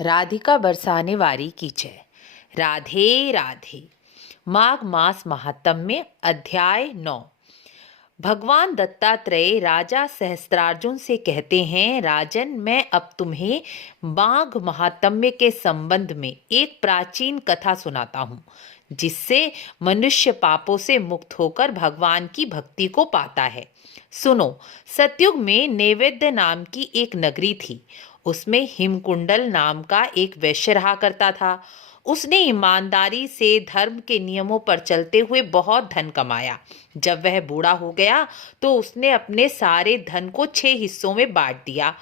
राधिका बरसाने वारी की जय। राधे राधे। माघ मास महात्म्य अध्याय 9। भगवान दत्तात्रेय राजा सहस्त्रार्जुन से कहते हैं, राजन, मैं अब तुम्हें माघ महात्म्य के संबंध में एक प्राचीन कथा सुनाता हूँ, जिससे मनुष्य पापों से मुक्त होकर भगवान की भक्ति को पाता है। सुनो। सतयुग में नैवेद्य नाम की एक नगरी थी। उसमें हिमकुंडल नाम का एक वैश्य रहा करता था। उसने ईमानदारी से धर्म के नियमों पर चलते हुए बहुत धन कमाया। जब वह बूढ़ा हो गया तो उसने अपने सारे धन को 6 हिस्सों में बांट दिया।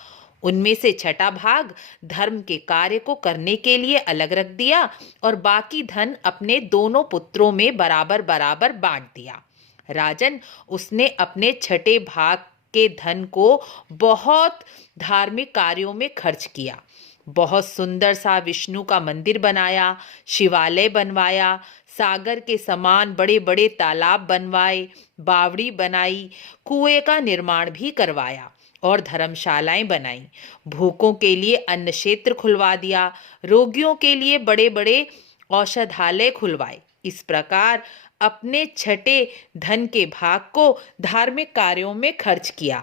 उनमें से छठा भाग धर्म के कार्य को करने के लिए अलग रख दिया और बाकी धन अपने दोनों पुत्रों में बराबर बराबर बांट दिया। राजन, उसने अपने छठे भाग के धन को बहुत धार्मिक कार्यों में खर्च किया। बहुत सुंदर सा विष्णु का मंदिर बनाया, शिवालय बनवाया, सागर के समान बड़े बड़े तालाब बनवाए, बावड़ी बनाई, कुएं का निर्माण भी करवाया और धर्मशालाएं बनाई। भूखों के लिए अन्न क्षेत्र खुलवा दिया, रोगियों के लिए बड़े बड़े औषधालय खुलवाए। इस प्रकार अपने छठे धन के भाग को धार्मिक कार्यों में खर्च किया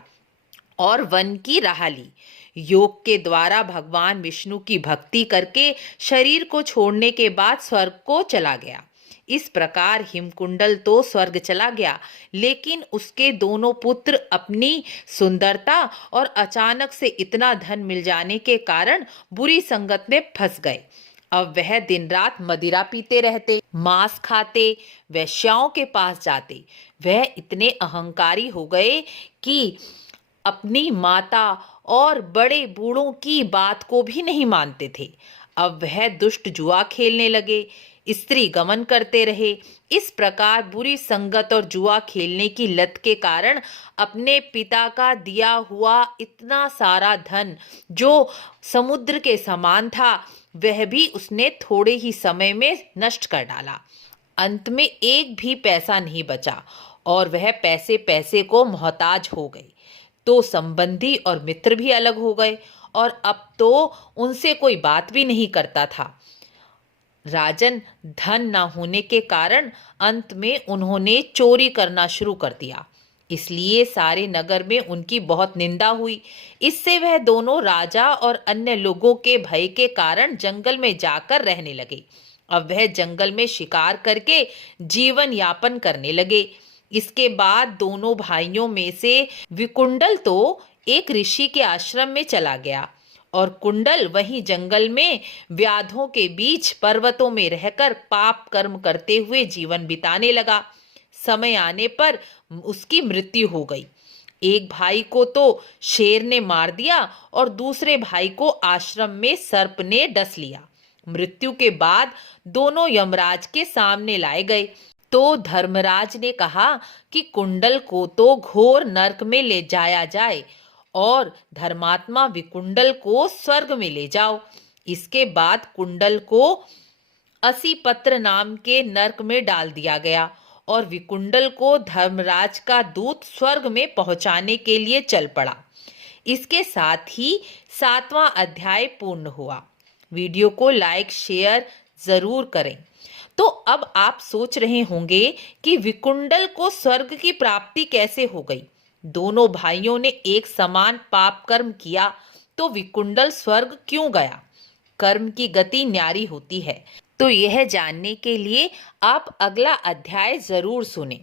और वन की राह ली। योग के द्वारा भगवान विष्णु की भक्ति करके शरीर को छोड़ने के बाद स्वर्ग को चला गया। इस प्रकार हिमकुंडल तो स्वर्ग चला गया, लेकिन उसके दोनों पुत्र अपनी सुंदरता और अचानक से इतना धन मिल जाने के कारण बुरी संगत में फंस गए। अब वह दिन रात मदिरा पीते रहते, मांस खाते, वेश्याओं के पास जाते। वह इतने अहंकारी हो गए कि अपनी माता और बड़े बूढ़ों की बात को भी नहीं मानते थे। अब वह दुष्ट जुआ खेलने लगे, स्त्री गमन करते रहे। इस प्रकार बुरी संगत और जुआ खेलने की लत के कारण अपने पिता का दिया हुआ इतना सारा धन, जो समुद्र के समान था, वह भी उसने थोड़े ही समय में नष्ट कर डाला। अंत में एक भी पैसा नहीं बचा और वह पैसे पैसे को मोहताज हो गई। तो संबंधी और मित्र भी अलग हो गए और अब तो उनसे कोई बात भी नहीं करता था। राजन, धन न होने के कारण अंत में उन्होंने चोरी करना शुरू कर दिया। इसलिए सारे नगर में उनकी बहुत निंदा हुई। इससे वह दोनों राजा और अन्य लोगों के भय के कारण जंगल में जाकर रहने लगे। अब वह जंगल में शिकार करके जीवन यापन करने लगे। इसके बाद दोनों भाइयों में से विकुंडल तो एक ऋषि के आश्रम में चला गया और कुंडल वहीं जंगल में व्याधों के बीच पर्वतों में रहकर पाप कर्म करते हुए जीवन बिताने लगा। समय आने पर उसकी मृत्यु हो गई। एक भाई को तो शेर ने मार दिया और दूसरे भाई को आश्रम में सर्प ने डस लिया। मृत्यु के बाद दोनों यमराज के सामने लाए गए तो धर्मराज ने कहा कि कुंडल को तो घोर नरक में ले जाया जाए और धर्मात्मा विकुंडल को स्वर्ग में ले जाओ। इसके बाद कुंडल को असीपत्र नाम के नरक में डाल दिया गया और विकुंडल को धर्मराज का दूत स्वर्ग में पहुंचाने के लिए चल पड़ा। इसके साथ ही 7वां अध्याय पूर्ण हुआ। वीडियो को लाइक शेयर जरूर करें। तो अब आप सोच रहे होंगे कि विकुंडल को स्वर्ग की प्राप्ति कैसे हो गई। दोनों भाइयों ने एक समान पाप कर्म किया तो विकुंडल स्वर्ग क्यों गया। कर्म की गति न्यारी होती है। तो यह जानने के लिए आप अगला अध्याय जरूर सुनें।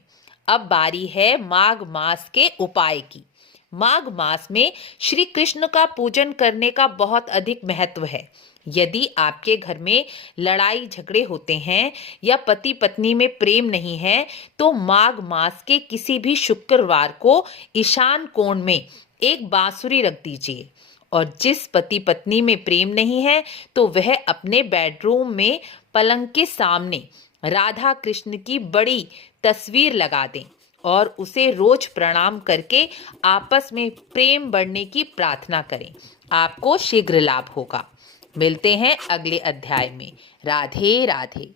अब बारी है माघ मास के उपाय की। माघ मास में श्री कृष्ण का पूजन करने का बहुत अधिक महत्व है। यदि आपके घर में लड़ाई झगड़े होते हैं या पति पत्नी में प्रेम नहीं है, तो माघ मास के किसी भी शुक्रवार को ईशान कोण में एक बांसुरी रख दीजिए। और जिस पति पत्नी में प्रेम नहीं है, तो वह अपने बेडरूम में पलंग के सामने राधा कृष्ण की बड़ी तस्वीर लगा दें और उसे रोज प्रणाम करके आपस में प्रेम बढ़ने की प्रार्थना करें। आपको शीघ्र लाभ होगा। मिलते हैं अगले अध्याय में। राधे राधे।